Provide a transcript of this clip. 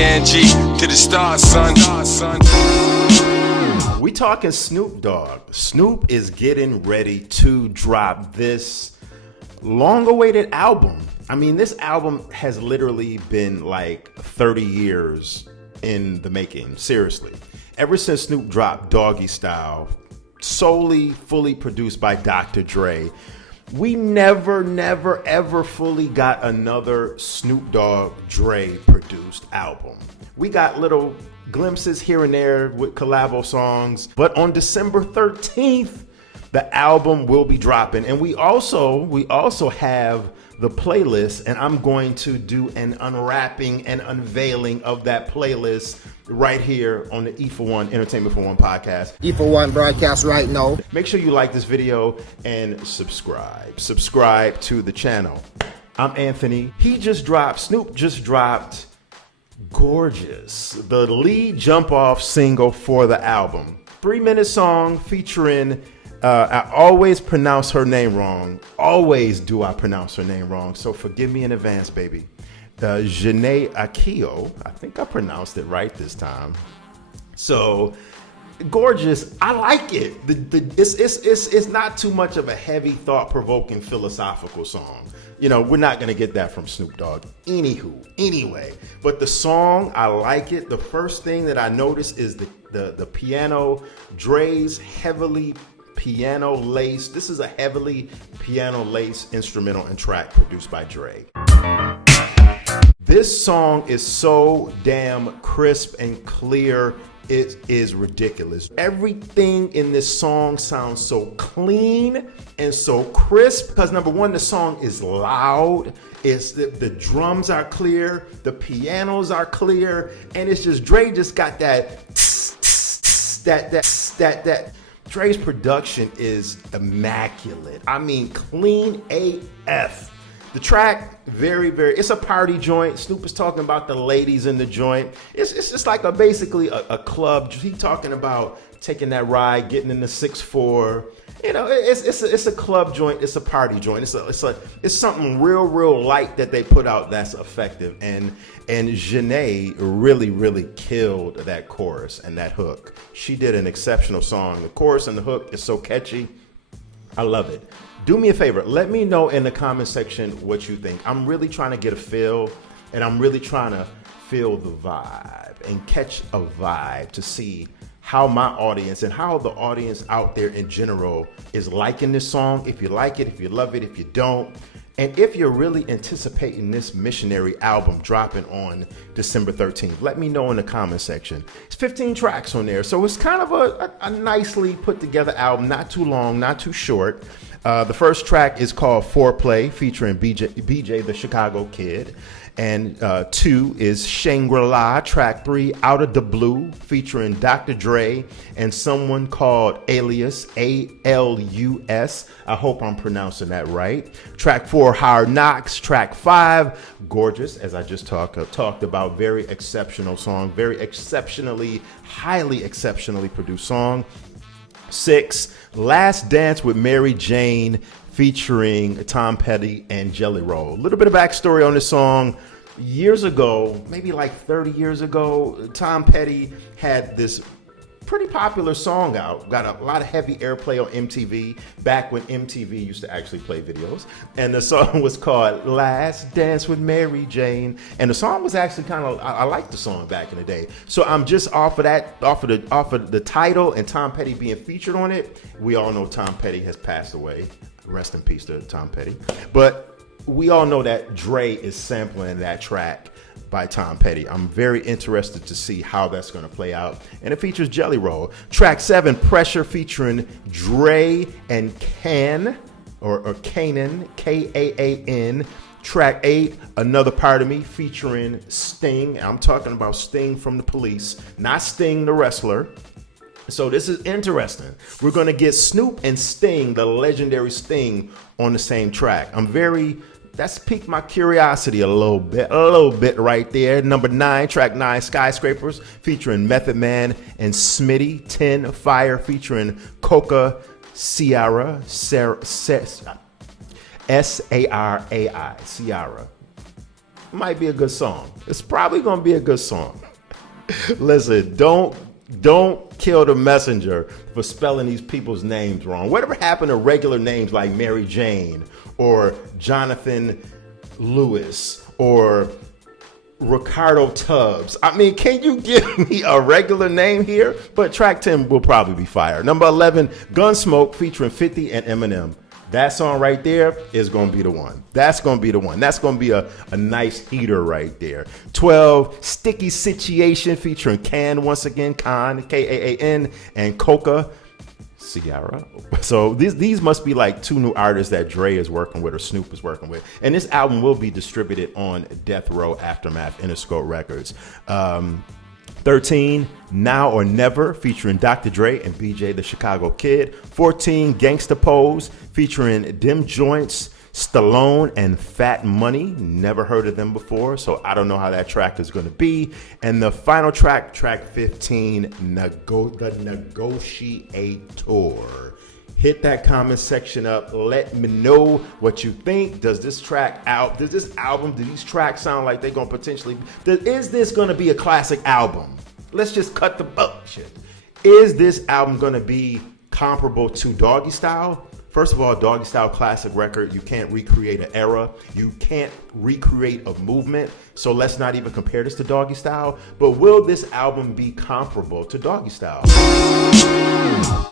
G-A-N-G to the stars, son. We talking Snoop Dogg. Snoop is getting ready to drop this long-awaited album. I mean, this album has literally been like 30 years in the making, seriously. Ever since Snoop dropped Doggy Style, solely, fully produced by Dr. Dre, we never, ever fully got another Snoop Dogg Dre produced album. We got little glimpses here and there with collabo songs, but on December 13th, the album will be dropping. And we also have the playlist, and I'm going to do an unwrapping and unveiling of that playlist right here on the E4One Entertainment for One podcast. E4One broadcast right now. Make sure you like this video and subscribe to the channel. I'm Anthony. Snoop just dropped Gorgeous, the lead jump off single for the album. 3-minute song featuring I always pronounce her name wrong. Always do I pronounce her name wrong. So forgive me in advance, baby. Janae Akio. I think I pronounced it right this time. So Gorgeous, I like it. It's not too much of a heavy, thought-provoking, philosophical song. You know, we're not gonna get that from Snoop Dogg. Anyway, but the song, I like it. The first thing that I noticed is the piano. Dre's heavily piano laced. This is a heavily piano laced instrumental and track produced by Dre. This song is so damn crisp and clear. It is ridiculous. Everything in this song sounds so clean and so crisp because number one, the song is loud. It's the drums are clear, the pianos are clear, and it's just Dre just got that. Dre's production is immaculate. I mean, clean AF. The track, very, it's a party joint. Snoop is talking about the ladies in the joint. It's just like basically a club. He talking about taking that ride, getting in the 6'4". You know, it's a club joint. It's a party joint. It's something real light that they put out that's effective. And Janae really killed that chorus and that hook. She did an exceptional song. The chorus and the hook is so catchy. I love it. Do me a favor. Let me know in the comment section what you think. I'm really trying to get a feel, and I'm really trying to feel the vibe and catch a vibe to see how my audience and how the audience out there in general is liking this song. If you like it, if you love it, if you don't, and if you're really anticipating this Missionary album dropping on December 13th, let me know in the comment section. It's 15 tracks on there, so it's kind of a nicely put together album, not too long, not too short. The first track is called Foreplay, featuring BJ the Chicago Kid. And 2 is Shangri-La, track 3, Out of the Blue, featuring Dr. Dre and someone called Alias, A-L-U-S. I hope I'm pronouncing that right. Track 4, Hard Knocks. Track 5, Gorgeous, as I just talked about. Very exceptional song, very highly exceptionally produced song. 6, Last Dance with Mary Jane, featuring Tom Petty and Jelly Roll. A little bit of backstory on this song. Years ago, maybe like 30 years ago, Tom Petty had this pretty popular song out. Got a lot of heavy airplay on MTV, back when MTV used to actually play videos. And the song was called Last Dance with Mary Jane. And the song was actually I liked the song back in the day. So I'm just off of the title and Tom Petty being featured on it. We all know Tom Petty has passed away. Rest in peace to Tom Petty. But we all know that Dre is sampling that track by Tom Petty. I'm very interested to see how that's going to play out. And it features Jelly Roll. Track 7, Pressure, featuring Dre and Kanan, K-A-A-N. Track 8, Another Part of Me, featuring Sting. I'm talking about Sting from The Police, not Sting the wrestler. So this is interesting. We're going to get Snoop and Sting, the legendary Sting, on the same track. That's piqued my curiosity a little bit right there. Number 9, track 9, Skyscrapers, featuring Method Man and Smitty. 10, Fire, featuring Coca Ciara, S-A-R-A-I, Ciara. might be a good song. It's probably gonna be a good song. Listen, don't kill the messenger for spelling these people's names wrong. Whatever happened to regular names like Mary Jane or Jonathan Lewis or Ricardo Tubbs? I mean, can you give me a regular name here? But track 10 will probably be fire. Number 11, Gunsmoke featuring 50 and Eminem. That song right there is going to be the one. That's going to be the one. That's going to be a nice heater right there. 12, Sticky Situation featuring Can once again, Khan, K-A-A-N, and Coca Ciara. So these must be like two new artists that Dre is working with or Snoop is working with. And this album will be distributed on Death Row Aftermath Interscope Records. 13, Now or Never featuring Dr. Dre and BJ the Chicago Kid. 14, Gangsta Pose featuring Dim Joints, Stallone, and Fat Money. Never heard of them before, so I don't know how that track is going to be. And the final track, track 15, The Negotiator. Hit that comment section up. Let me know what you think. Does this album, do these tracks sound like they're going to potentially, is this going to be a classic album? Let's just cut the bullshit. Is this album going to be comparable to Doggy Style? First of all, Doggy Style classic record. You can't recreate an era. You can't recreate a movement. So let's not even compare this to Doggy Style. But will this album be comparable to Doggy Style?